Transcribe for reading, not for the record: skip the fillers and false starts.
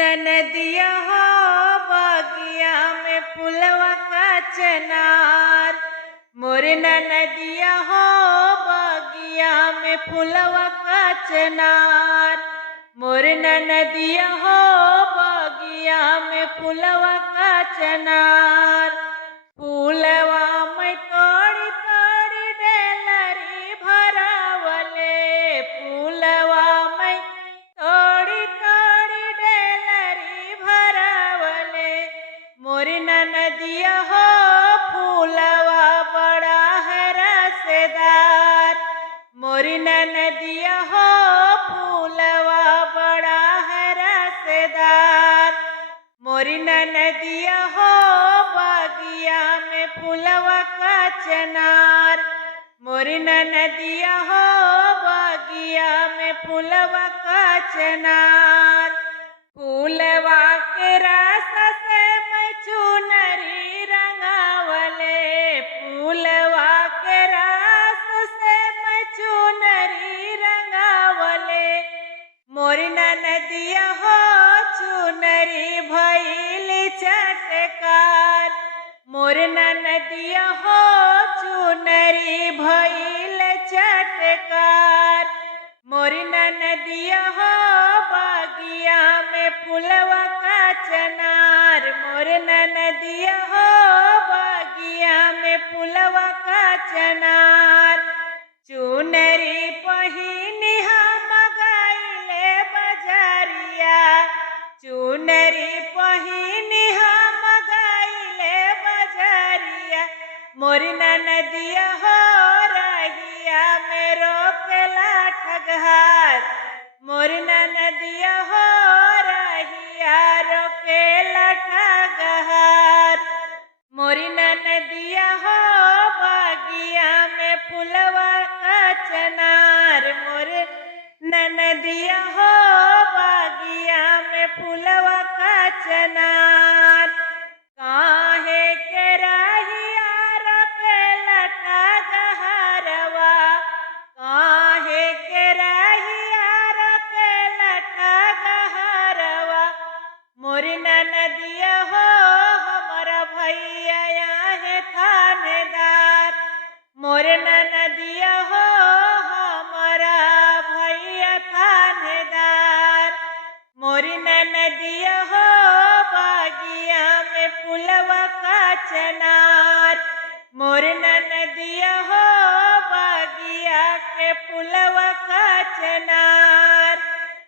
नदिया हो बगिया में फुलवा का चनार। मोर नदिया हो बगिया में फुलवा का चनार। मोर नदिया हो बगिया में फुलवा का चनार। फूलवा में तोड़ी तोड़ी डेलरी भरावले। फूलवा में तोड़ी तोड़ी डेलरी भरावले। मोर नदिया हो फूलवा बड़ा है रसदार। मोर नदिया हो फूलवा बड़ा है रसदार। मोर नदिया हो बगिया में फुलवा का चनार। मोर नदिया हो बगिया में फुलवा का चनार। फूलवा के रस से मैं चुनरी रंगावले। फूलवा के रस से मैं चुनरी रंगावले। मोर नदिया हो चुनरी भइल चटकार। मोर नदिया हो चुनरी भइल चटकार। मोर नदिया हो बगिया में फुलवा का चनार। मोर नदिया हो बगिया में फुलवा का चनार। चुनरी पहिनी हम गइले बजरिया। चुनरी पहिनी हम गइले बजरिया। मोर नदिया हो